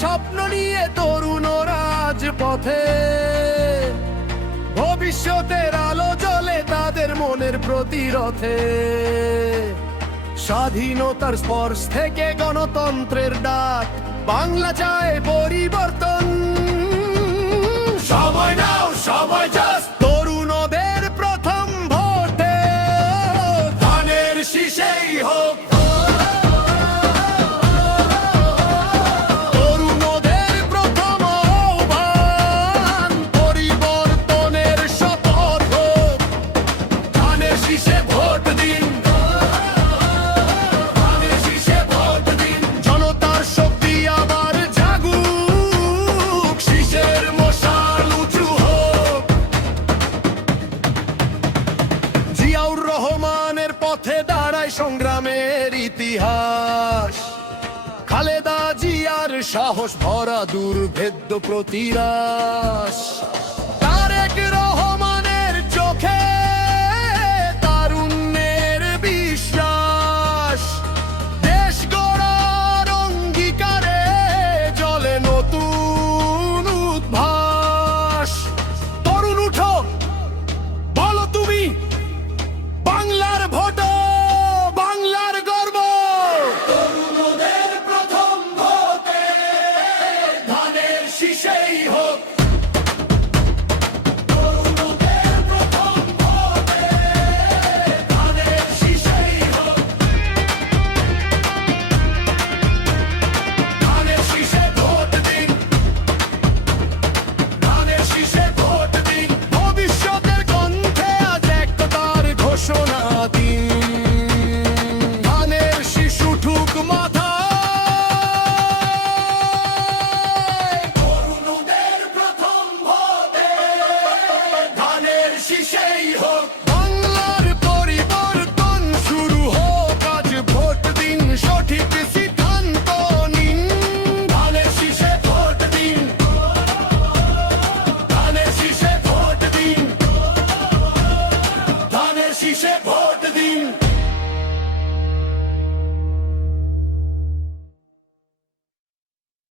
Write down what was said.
স্বপ্ন নিয়ে তরুণ রাজপথে, ভবিষ্যতের আলো জ্বলে তাদের মনের প্রতিরথে। স্বাধীনতার স্পর্শ থেকে গণতন্ত্রের ডাক, বাংলা চায় পরিবর্তন। সময় নাও, সময় জাস্ট, তরুণদের প্রথম ভোটে ধানের শীষেই হোক। তরুণদের প্রথম আহ্বান, পরিবর্তনের শপথ হোক। ধানের শীষে ভোট দিন, ধানের শীষে ভোট দিন। জনতার শক্তি আবার জাগুক, শীষের মশাল উঁচু হোক। জিয়াউর রহমানের পথে দাঁড়ায় সংগ্রামের ইতিহাস, খালেদা জিয়ার সাহস ভরা দুর্ভেদ্য প্রতিরাস। তারেক রহমানের চোখে তারুণ্যের বিশ্বাস, দেশ গড়ার অঙ্গীকারে জ্বলে নতুন উদ্ভাস। তরুণ উঠো, বলো তুমি বাংলার ভোট, বাংলার গর্ব। তরুণদের প্রথম ভোটে ধানের শীষেই হোক।